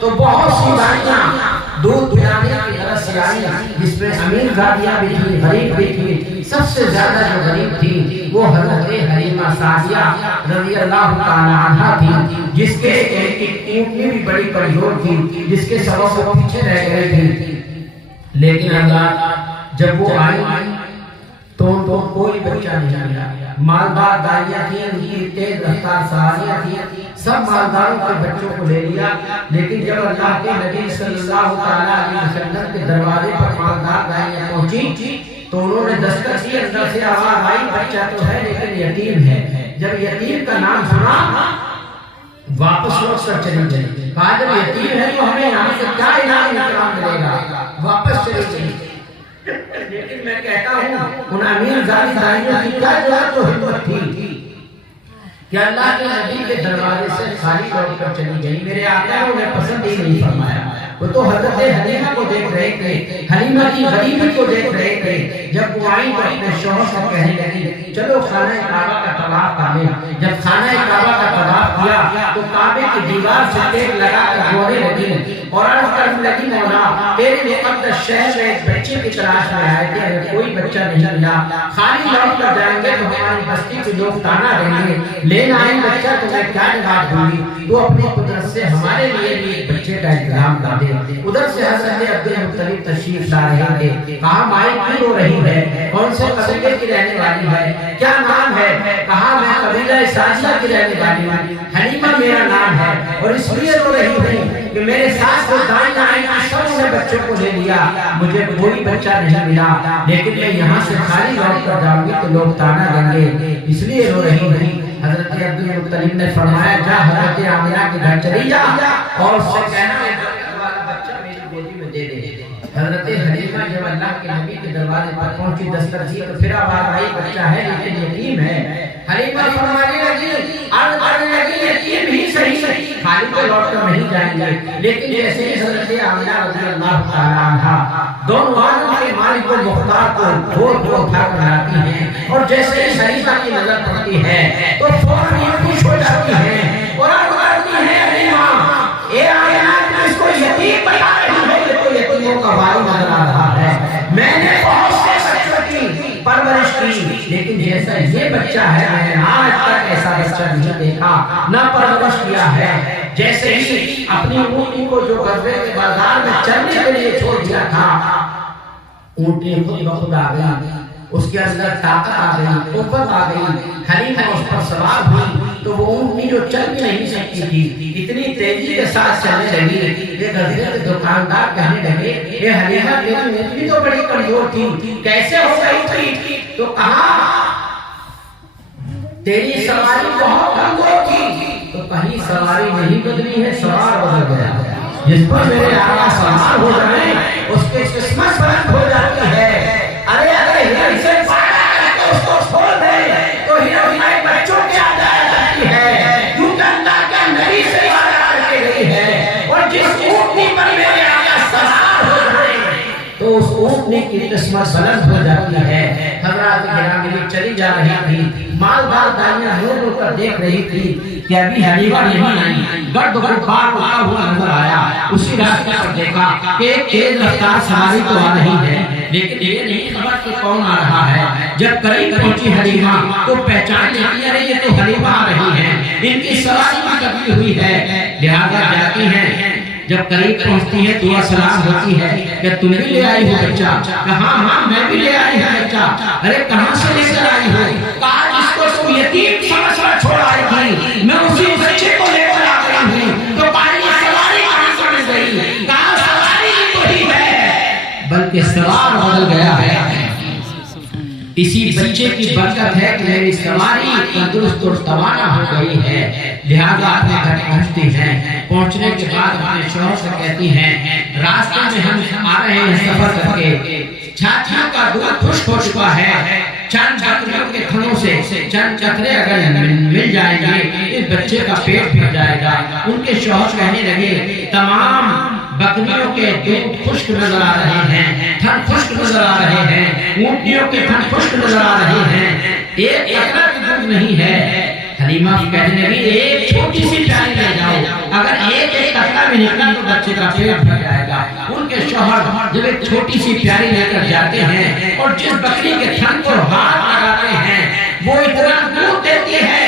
تو بہت سی باریاں دودھ پلانے کی غرض سے آئی، جس میں امیر زادیاں بھی تھی، غریب بھی تھی۔ سب سے زیادہ جو غریب تھی وہ حضرت حلیمہ سعدیہ رضی اللہ تعالی عنہا تھی، جس کے اونٹنی بھی بڑی کمزور تھی، جس کے سبب وہ پیچھے رہ گئے تھے۔ لیکن حضرات جب وہ آئی تو ان کو کوئی بچہ نہیں ملا۔ مالدار دائیاں تھیں، ان کی تیز رفتار سواریاں تھیں، سب مالداروں کے بچوں کو لے لیا، لیکن جب اللہ کے نبی صلی اللہ علیہ وسلم کے دروازے پر مالدار دائیاں پہنچی تو انہوں نے دستک کی، اندر سے آواز آئی بچہ تو ہے لیکن یتیم ہے۔ جب یتیم کا نام سنا واپس لوٹ کر چلی گئی، کہا جب یتیم ہے تو ہمیں یہاں سے کیا انعام ملے گا، واپس چلی گئی۔ لیکن میں کہتا ہوں ان امیر زادی دائیوں کی کیا جرأت و ہمت تھی کہ اللہ کے نبی کے دروازے سے خالی لوٹ کر چلی گئی۔ میرے آقا نے انہیں پسند ہی نہیں فرمایا۔ وہ تو حضرت حلیمہ کو دیکھ رہے تھے، حلیمہ کی غریبی کو دیکھ رہے تھے۔ جب وہ آئی تو اپنے شوہر سے کہنے لگی چلو خانہ کعبہ کا طواف کر لیں۔ جب خانہ کعبہ کا طواف کیا تو کعبے کی دیوار سے ٹیک لگا کر رونے لگی اور عرض کرنے لگی مولا تیرے مقدس شہر میں ایک بچے کی تلاش میں آئے تھے، اگر کوئی بچہ نہیں ملا خالی لوٹ کر جائیں گے تو ہماری بستی کے لوگ تانا دیں گے، لینا آئیں بچہ تمہیں کیا نگاہ دوں گی، تو اپنی قدرت سے ہمارے لیے بھی ایک بچے کا انتظام کر دے۔ ادھر سے حضرت عبدالمطلب تشریف لا رہے تھے، کہا مائی کیوں رو رہی ہے، کون سے قبیلے کی رہنے والی ہے، کیا نام ہے، کہا میں قبیلہ سعدیہ کی رہنے والی ہوں، حلیمہ میرا نام ہے اور اس لیے رو رہی ہوں کہ میرے ساتھ وہ دائیں آئیں سب نے بچوں کو لے لیا، مجھے کوئی بچہ نہیں ملا، لیکن میں یہاں سے خالی لوٹ کر جاؤں گی تو لوگ تانا دیں گے، اس لیے رو رہی ہوں۔ حضرت عبدالمطلب نے فرمایا جا حضرت آمنہ کے گھر چلی جا اور اس سے کہنا ہے بچہ میری گودی میں دے دے۔ حضرت حلیمہ جب اللہ کے نبی کے دروازے پر پہنچی دستک دی تو پھر آواز آئی بچہ ہے لیکن یتیم ہے۔ حلیمہ فرمانے لگی عرض کرنے لگی یتیم ہی صحیح، خالی کو لوٹ کر نہیں جائیں گے، لیکن جیسے ہی حضرت آمنہ رضی اللہ تعالی عنہا دونوں والوں کے مالک و مختار کو دھول کو اٹھا کر لاتی ہیں اور جیسے ہی حلیمہ کی نظر پڑتی ہے تو فوراً یہ خوش ہو جاتی ہیں اور عرض کرتی ہیں حلیمہ اے آمنہ تم اس کو یتیم بتا رہی ہے، یہ تو یتیموں کا والی نظر آ رہا ہے، میں نے بہت سے بچوں کی پرورش کی لیکن جیسا یہ بچہ ہے میں نے آج تک ایسا بچہ نہیں دیکھا نہ پرورش کیا ہے۔ جیسے ہی اپنی اونٹنی کو جو غزوے کے بازار میں چلنے کے لیے چھوڑ دیا تھا اونٹنی خود بخود آ گئی، اس کے اندر طاقت آ گئی، قوت آ گئی، حلیمہ اس پر سوار ہوئی تو وہ اونٹنی جو چل بھی نہیں سکتی تھی اتنی تیزی کے ساتھ چلنے لگی۔ یہ غزوے کے دکاندار کہنے لگے اے حلیمہ تیری اونٹنی تو بڑی کمزور تھی کیسے ہو گئی تھی، تو کہا تیری سواری بہت کمزور تھی، تو کہیں سواری نہیں بدلی ہے سوار بدل گیا، جس پر میرے آقا سوار ہو جائیں اس کے قسمت بلند ہو جاتی ہے۔ ارے اسے پایا کر کے اس کو چھوڑ دے تو ہمارے بچوں کی آ جاتی ہے، کیونکہ اللہ کا نبی سے وعدہ کر کے گئی ہے، اور جس اونٹنی پر میرے آقا سوار ہو جائیں تو اس اونٹنی کی قسمت بلند ہو جاتی ہے۔ حضرات گرامی چلی جا رہی تھی، مالدار دائیاں رو کر دیکھ رہی تھی کہ ابھی حلیمہ نہیں آئی، گرد گرد بار اٹھا ہوا نظر آیا، اسی راستے پر دیکھا کہ ایک تیز رفتار سواری تو آ رہی ہے لیکن یہ نہیں خبر کہ کون آ رہا ہے۔ جب قریب پہنچی حلیمہ تو پہچان لیتی ہے یہ تو حلیمہ آ رہی ہے، ان کی سواری بھی کبھی ہوئی ہے، لہذا جاتی ہیں۔ جب قریب پہنچتی ہے دعا سلام ہوتی ہے کہ تم بھی لے آئی ہو بچہ، کہا ہاں میں بھی لے آئی ہوں بچہ، ارے کہاں سے لے کر آئی ہو، کہا جس کو تم یتیم سمجھ کر چھوڑ آئی تھی میں اسی بچے کو لے کر آ گئی ہوں، تو کہا یہ سواری کہاں سے مل گئی، کہا سواری ہی وہی ہے بلکہ سوار بدل گیا ہے۔ اسی بچے کی برکت ہے کہ میری سواری تندرست اور توانا ہو گئی ہے، لہذا اپنے گھر پہنچتی ہیں۔ پہنچنے کے بعد اپنے شوہر سے کہتی ہیں راستے میں ہم آ رہے ہیں سفر کر کے، چھاتیوں کا دودھ خشک ہو چکا ہے، چند بکریوں کے تھنوں سے چند قطرے اگر مل جائیں گے اس بچے کا پیٹ بھر جائے گا۔ ان کے شوہر کہنے لگے تمام بکریوں کے دودھ خشک نظر آ رہے ہیں، تھن خشک نظر آ رہے ہیں، اونٹنیوں کے تھن خشک نظر آ رہے ہیں، ایک قطرہ بھی دودھ نہیں ہے۔ حلیمہ کہنے لگی ایک چھوٹی سی پیالی لے جاؤ، اگر ایک ایک قطرہ بھی نکلا تو بچے کا پیٹ بھر جائے گا۔ ان کے شوہر جب ایک چھوٹی سی پیاری لے کر جاتے ہیں اور جس بکری کے تھن پر ہاتھ لگاتے ہیں وہ اتنا دودھ دیتی ہے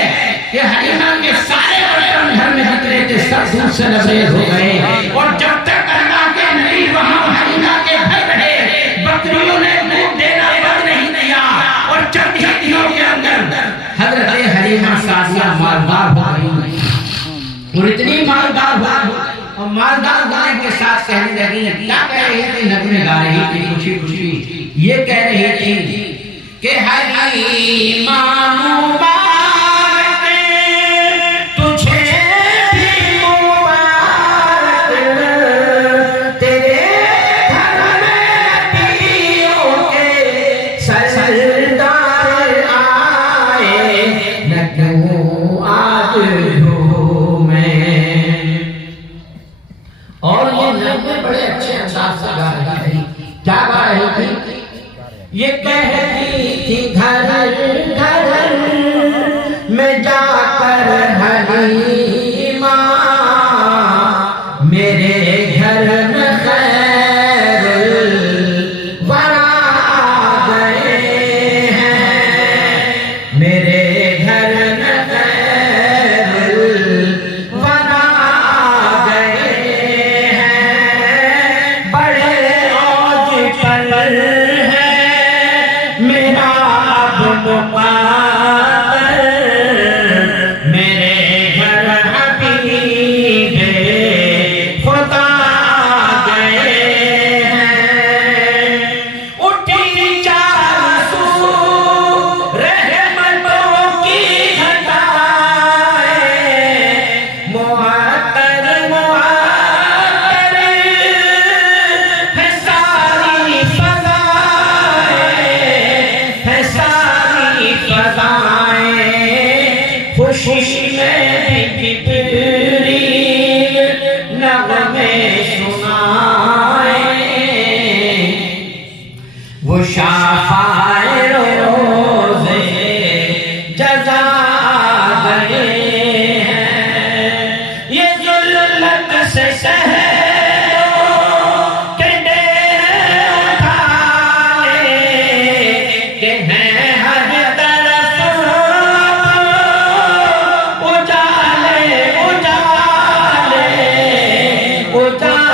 کہ حلیمہ کے سارے برتن گھر میں جتنے تھے سب دودھ سے لبریز ہو گئے، اور جب تک اللہ کے نبی وہاں حلیمہ کے گھر رہے بکریوں نے دودھ دینا بند نہیں کیا، اور چند ہی دنوں کے اندر حضرت حلیمہ سعدیہ مالدار ہو گئی، اور اتنی مالدار ہو اور مالدار ہونے کے ساتھ کہنے لگی، کیا کہہ رہی تھی؟ نغمے گا رہی تھی خوشی خوشی، یہ کہہ رہی تھی کہ حلیمہ مبارک تجھے بھی مبارک، تیرے گھر میں نبیوں کے سردار آئے، نہ کیوں آج اور یہ نغمے بڑے اچھے انداز سے گا رہی تھی۔ کیا گا رہی تھی؟ یہ کہتی تھی گھر گھر میں جا کر حلیمہ، میرے گھر میں خیر الورا آ گئے ہیں، میرے گھر میں خیر الورا آ گئے ہیں، بڑے عوج پر ہے میرا اب مقابر، میرے گھر حبیب خدا آ گئے ہیں، اٹھی چار سو رحمتوں کی گھٹائیں، معطر معطر ہے ساری فضائیں، ہے ساری فضائیں، خوشی میں بھی جبریل نغمے سنائیں، وہ شافعِ روزے جزا گئے ہیں، یہ ذلت سے شہروں کے ڈیرے اٹھائے، کہ ہیں ہر طرف اجالے اجالے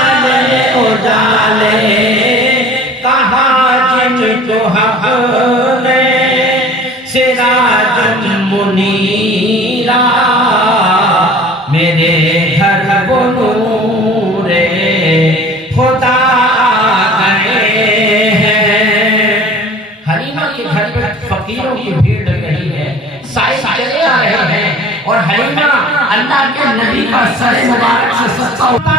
اجالے اجالے، کہاں جن کو حق نے سراج منیرا، میرے گھر وہ نور خدا آ گئے ہیں۔ حلیمہ کے گھر پر فقیروں کی بھیڑ لگ رہی ہے، سائے چلے آ رہے ہیں، اور حلیمہ اللہ کے نبی کا سر مبارک سے سستا ہوتا